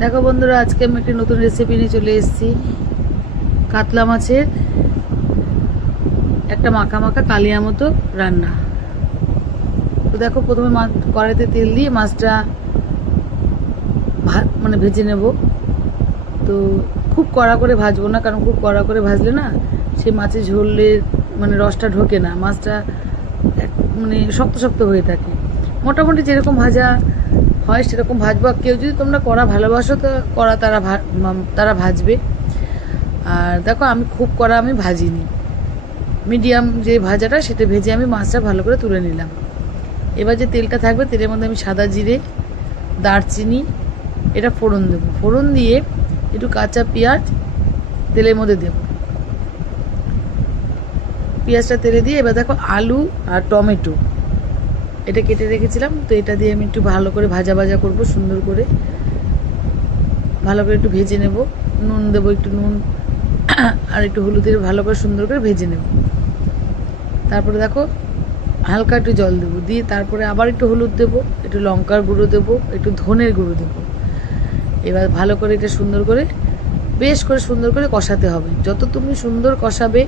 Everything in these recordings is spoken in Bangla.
দেখো বন্ধুরা, আজকে আমি একটি নতুন রেসিপি নিয়ে চলে এসেছি। কাতলা মাছের একটা মাখা মাখা কালিয়া মতো রান্না। তো দেখো, প্রথমে কড়াইতে তেল দিয়ে মাছটা ভেজে নেব। তো খুব কড়া করে ভাজবো না, কারণ খুব কড়া করে ভাজলে না সেই মাছের ঝোলের রসটা ঢোকে না, মাছটা শক্ত শক্ত হয়ে থাকে। মোটামুটি যেরকম ভাজা হয় সেরকম ভাজবো। কেউ যদি তোমরা কড়া ভালোবাসো তো কড়া তারা ভাজবে। আর দেখো, আমি খুব কড়া আমি ভাজিনি, মিডিয়াম যে ভাজাটা সেটা ভেজে আমি মাছটা ভালো করে তুলে নিলাম। এবার যে তেলটা থাকবে, তেলের মধ্যে আমি সাদা জিরে, দারচিনি এটা ফোড়ন দেবো। ফোড়ন দিয়ে একটু কাঁচা পেঁয়াজ তেলের মধ্যে দেবো। পেঁয়াজটা তেলে দিয়ে এবার দেখো আলু আর টমেটো এটা কেটে রেখেছিলাম, তো এটা দিয়ে আমি একটু ভালো করে ভাজা ভাজা করবো। সুন্দর করে ভালো করে একটু ভেজে নেব। নুন দেবো, একটু নুন আর একটু হলুদ দিয়ে ভালো করে সুন্দর করে ভেজে নেব। তারপরে দেখো হালকা একটু জল দেবো, দিয়ে তারপরে আবার একটু হলুদ দেবো, একটু লঙ্কার গুঁড়ো দেবো, একটু ধনের গুঁড়ো দেবো। এবার ভালো করে এটা সুন্দর করে বেশ করে সুন্দর করে কষাতে হবে। যত তুমি সুন্দর কষাবে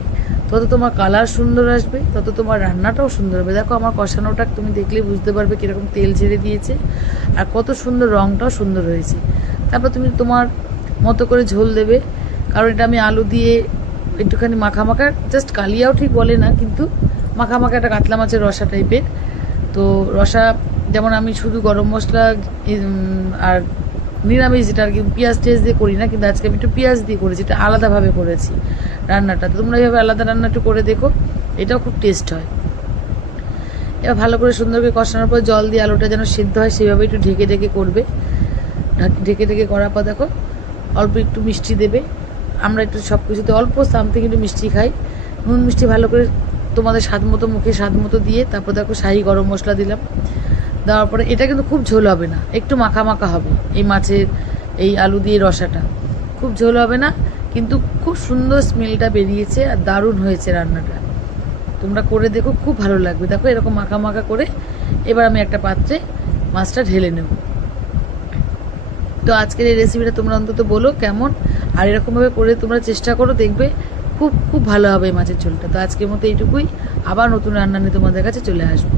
তত তোমার কালার সুন্দর আসবে, তত তোমার রান্নাটাও সুন্দর হবে। দেখো আমার কষানোটা তুমি দেখলেই বুঝতে পারবে কীরকম তেল ছেড়ে দিয়েছে আর কত সুন্দর রঙটাও সুন্দর হয়েছে। তারপর তুমি তোমার মতো করে ঝোল দেবে, কারণ এটা আমি আলু দিয়ে একটুখানি মাখা মাখা, জাস্ট কালিয়াও ঠিক বলে না, কিন্তু মাখা মাখা একটা কাতলা মাছের রসা টাইপের। তো রসা যেমন আমি শুধু গরম মশলা আর নিরামিষ যেটা আর কি পেঁয়াজ টেস্ট দিয়ে করি না, কিন্তু আজকে আমি একটু পেঁয়াজ দিয়ে করেছি, এটা আলাদাভাবে করেছি রান্নাটা। তো তোমরা এইভাবে আলাদা রান্না একটু করে দেখো, এটাও খুব টেস্ট হয়। এবার ভালো করে সুন্দর করে কষানোর পর জল দিয়ে আলুটা যেন সিদ্ধ হয় সেভাবে একটু ঢেকে ঢেকে করবে। ঢেকে ঢেকে করার পর দেখো অল্প একটু মিষ্টি দেবে। আমরা একটু সব কিছুতে অল্প সামথিং একটু মিষ্টি খাই। নুন মিষ্টি ভালো করে তোমাদের স্বাদ মতো, মুখে স্বাদ মতো দিয়ে তারপর দেখো শাহি গরম মশলা দিলাম। দেওয়ার পরে এটা কিন্তু খুব ঝোল হবে না, একটু মাখা মাখা হবে। এই মাছের এই আলু দিয়ে রসাটা খুব ঝোল হবে না, কিন্তু খুব সুন্দর স্মেলটা বেরিয়েছে আর দারুণ হয়েছে রান্নাটা। তোমরা করে দেখো, খুব ভালো লাগবে। দেখো এরকম মাখা মাখা করে এবার আমি একটা পাত্রে মাছটা ঢেলে নেব। তো আজকের এই রেসিপিটা তোমরা অন্তত বলো কেমন, আর এরকমভাবে করে তোমরা চেষ্টা করো, দেখবে খুব খুব ভালো হবে এই মাছের ঝোলটা। তো আজকের মতো এইটুকুই, আবার নতুন রান্না নিয়ে তোমাদের কাছে চলে আসবো।